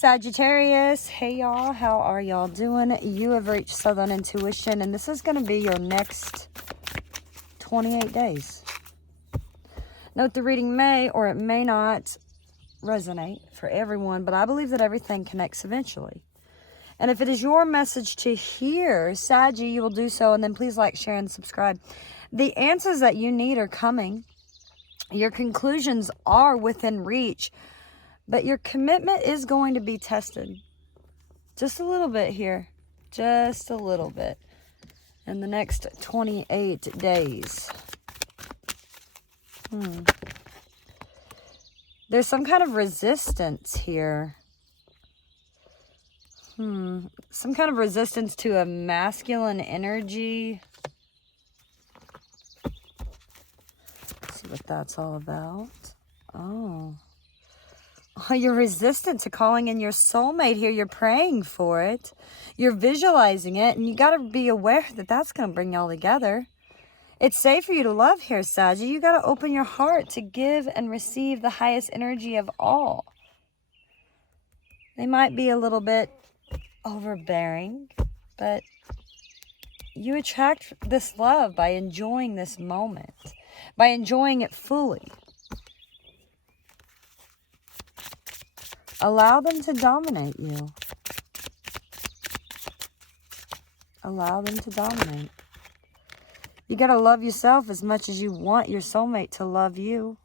Sagittarius, hey y'all, how are y'all doing? You have reached Southern Intuition, and this is going to be your next 28 days. Note the reading may or it may not resonate for everyone, but I believe that everything connects eventually. And if it is your message to hear, Saggy, you will do so, and then please like, share, and subscribe. The answers that you need are coming. Your conclusions are within reach. But your commitment is going to be tested. Just a little bit here. Just a little bit. In the next 28 days. There's some kind of resistance here. Some kind of resistance to a masculine energy. Let's see what that's all about. Oh, you're resistant to calling in your soulmate here. You're praying for it. You're visualizing it. And you got to be aware that that's going to bring y'all together. It's safe for you to love here, Saggy. You got to open your heart to give and receive the highest energy of all. They might be a little bit overbearing, but you attract this love by enjoying this moment, by enjoying it fully. Allow them to dominate you. Allow them to dominate. You got to love yourself as much as you want your soulmate to love you.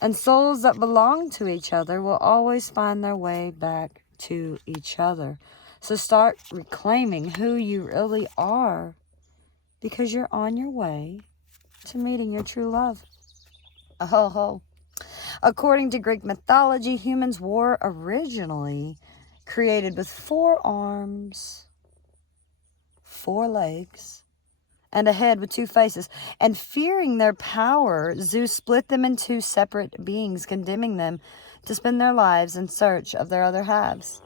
And souls that belong to each other will always find their way back to each other. So start reclaiming who you really are, because you're on your way to meeting your true love. Oh. According to Greek mythology, humans were originally created with 4 arms, 4 legs, and a head with 2 faces. And fearing their power, Zeus split them in 2 separate beings, condemning them to spend their lives in search of their other halves.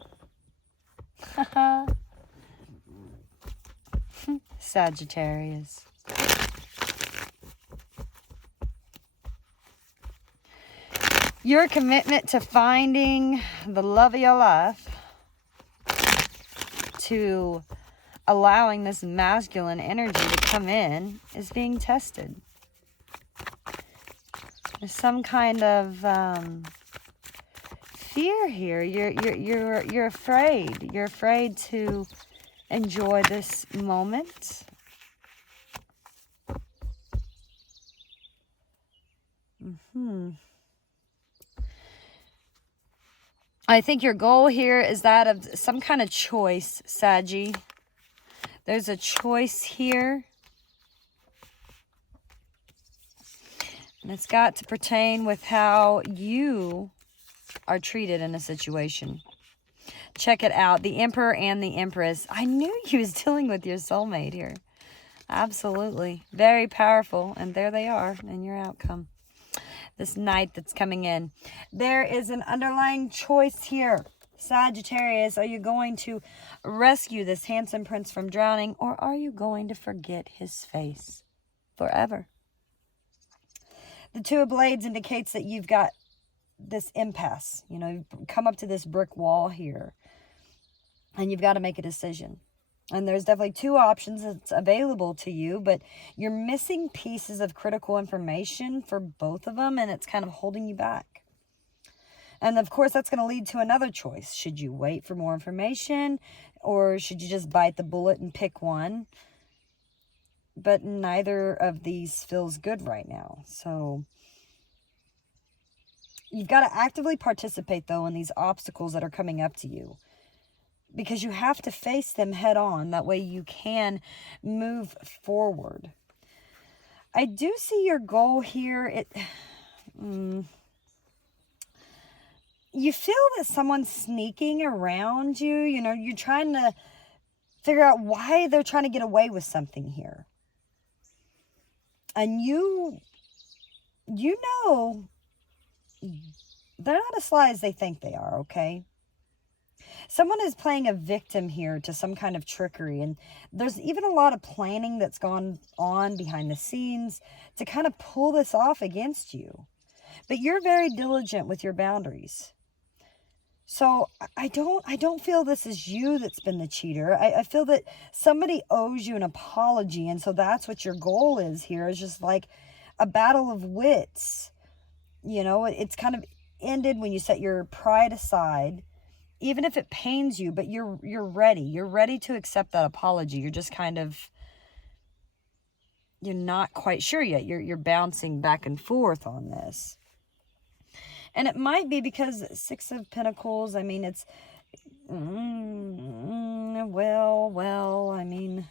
Sagittarius. Your commitment to finding the love of your life, to allowing this masculine energy to come in, is being tested. There's some kind of fear here. You're afraid. You're afraid to enjoy this moment. I think your goal here is that of some kind of choice, Saggy. There's a choice here. And it's got to pertain with how you are treated in a situation. Check it out. The Emperor and the Empress. I knew you was dealing with your soulmate here. Absolutely. Very powerful. And there they are in your outcome. This night that's coming in. There is an underlying choice here. Sagittarius, are you going to rescue this handsome prince from drowning, or are you going to forget his face forever? The 2 of Blades indicates that you've got this impasse. You know, you've come up to this brick wall here, and you've got to make a decision. And there's definitely 2 options that's available to you, but you're missing pieces of critical information for both of them, and it's kind of holding you back. And of course, that's going to lead to another choice. Should you wait for more information, or should you just bite the bullet and pick one? But neither of these feels good right now. So you've got to actively participate, though, in these obstacles that are coming up to you, because you have to face them head on. That way you can move forward. I do see your goal here. You feel that someone's sneaking around you. You know, you're trying to figure out why they're trying to get away with something here. And you know they're not as sly as they think they are, okay? Someone is playing a victim here to some kind of trickery. And there's even a lot of planning that's gone on behind the scenes to kind of pull this off against you. But you're very diligent with your boundaries. So I don't feel this is you that's been the cheater. I feel that somebody owes you an apology. And so that's what your goal is here, is just like a battle of wits. You know, it's kind of ended when you set your pride aside, even if it pains you, but you're ready. You're ready to accept that apology. You're just kind of, you're not quite sure yet. You're bouncing back and forth on this. And it might be because Six of Pentacles, I mean, it's, well, I mean,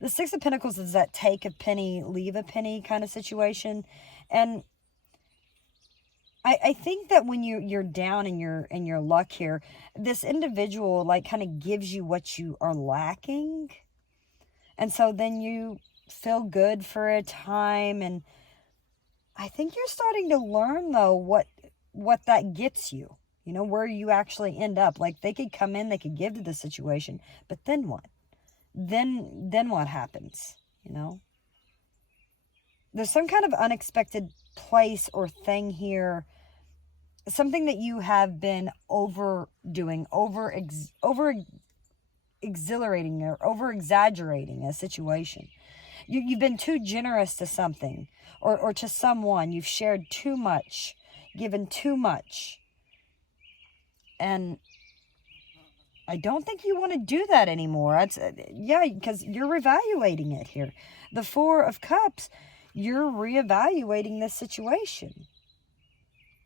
the Six of Pentacles is that take a penny, leave a penny kind of situation. And I think that when you're down in your luck here, this individual like kind of gives you what you are lacking. And so then you feel good for a time. And I think you're starting to learn, though, what that gets you. You know, where you actually end up. Like, they could come in, they could give to the situation, but then what? Then what happens, you know? There's some kind of unexpected place or thing here, something that you have been overdoing, over exhilarating or over exaggerating a situation. You've been too generous to something or to someone. You've shared too much, given too much. And I don't think you want to do that anymore. Yeah, because you're reevaluating it here. The Four of Cups, you're reevaluating this situation.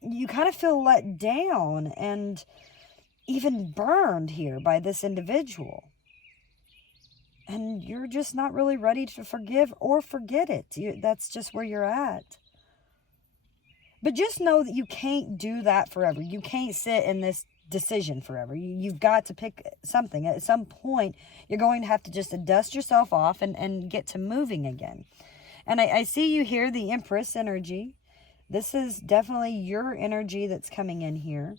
You kind of feel let down and even burned here by this individual. And you're just not really ready to forgive or forget it. That's just where you're at. But just know that you can't do that forever. You can't sit in this decision forever. You've got to pick something. At some point, you're going to have to just dust yourself off and get to moving again. And I see you here, the Empress energy. This is definitely your energy that's coming in here.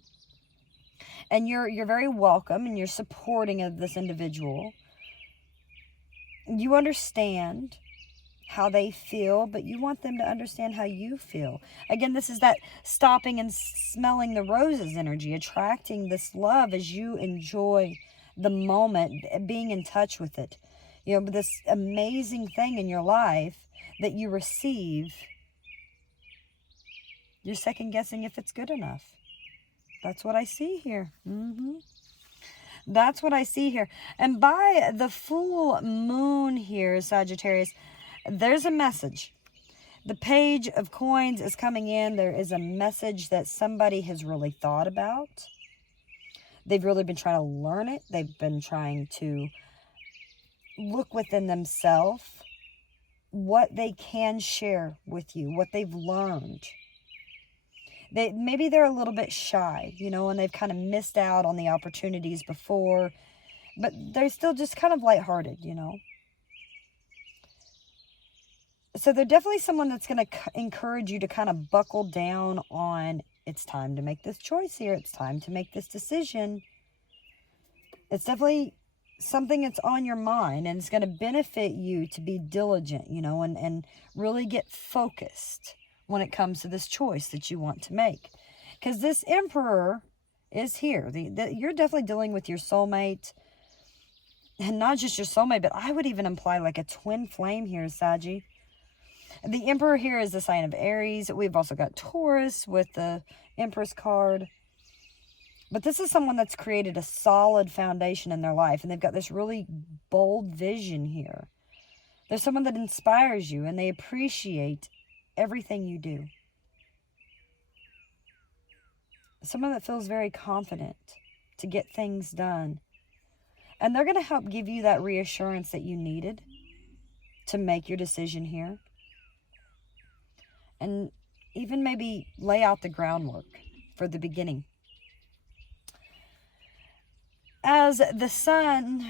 And you're very welcome and you're supporting of this individual. You understand how they feel, but you want them to understand how you feel. Again, this is that stopping and smelling the roses energy, attracting this love as you enjoy the moment, being in touch with it. You know, this amazing thing in your life that you receive, you're second guessing if it's good enough. That's what I see here. That's what I see here. And by the full moon here, Sagittarius, there's a message. The Page of Coins is coming in. There is a message that somebody has really thought about. They've really been trying to learn it. They've been trying to look within themselves what they can share with you, what they've learned. Maybe they're a little bit shy, you know, and they've kind of missed out on the opportunities before, but they're still just kind of lighthearted, you know. So they're definitely someone that's going to encourage you to kind of buckle down on, it's time to make this choice here. It's time to make this decision. It's definitely something that's on your mind, and it's going to benefit you to be diligent, you know, and really get focused when it comes to this choice that you want to make. Because this Emperor is here. You're definitely dealing with your soulmate. And not just your soulmate, but I would even imply like a twin flame here, Saggy. The Emperor here is the sign of Aries. We've also got Taurus with the Empress card. But this is someone that's created a solid foundation in their life. And they've got this really bold vision here. There's someone that inspires you and they appreciate everything you do. Someone that feels very confident to get things done. And they're going to help give you that reassurance that you needed to make your decision here. And even maybe lay out the groundwork for the beginning. As the sun,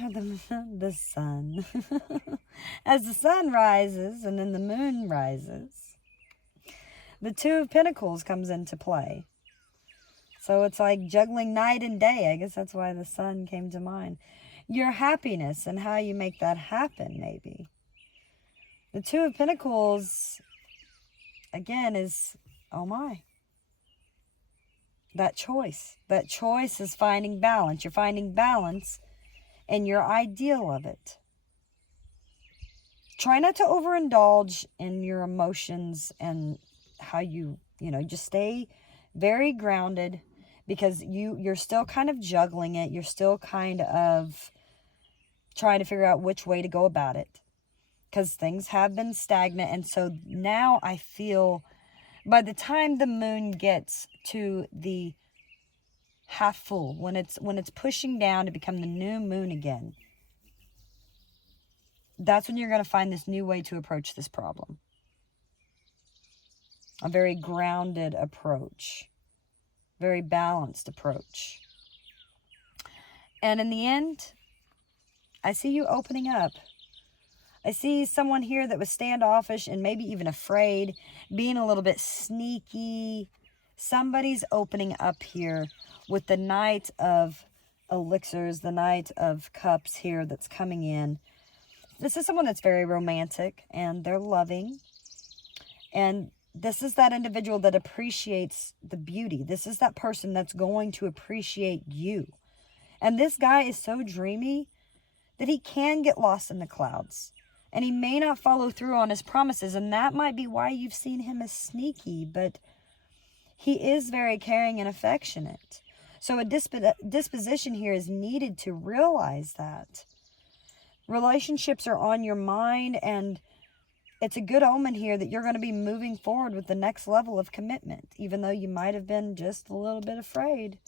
as the sun rises and then the moon rises, the Two of Pentacles comes into play. So it's like juggling night and day. I guess that's why the sun came to mind. Your happiness and how you make that happen, maybe. The Two of Pentacles, again, is, oh my. That choice. That choice is finding balance. You're finding balance in your ideal of it. Try not to overindulge in your emotions and how just stay very grounded, because you're still kind of juggling it. You're still kind of trying to figure out which way to go about it, because things have been stagnant. And so now I feel by the time the moon gets to the half full, when it's pushing down to become the new moon again, that's when you're going to find this new way to approach this problem. A very grounded approach, very balanced approach. And in the end, I see you opening up. I see someone here that was standoffish and maybe even afraid, being a little bit sneaky. Somebody's opening up here with the Knight of Elixirs, the Knight of Cups here that's coming in. This is someone that's very romantic and they're loving. And this is that individual that appreciates the beauty. This is that person that's going to appreciate you. And this guy is so dreamy that he can get lost in the clouds. And he may not follow through on his promises. And that might be why you've seen him as sneaky. But he is very caring and affectionate. So a disposition here is needed to realize that. Relationships are on your mind, and it's a good omen here that you're going to be moving forward with the next level of commitment, even though you might have been just a little bit afraid.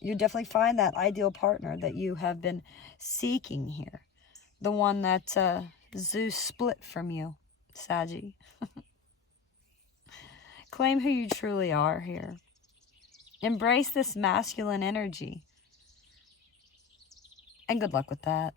You definitely find that ideal partner that you have been seeking here. The one that Zeus split from you, Saggy. Claim who you truly are here. Embrace this masculine energy. And good luck with that.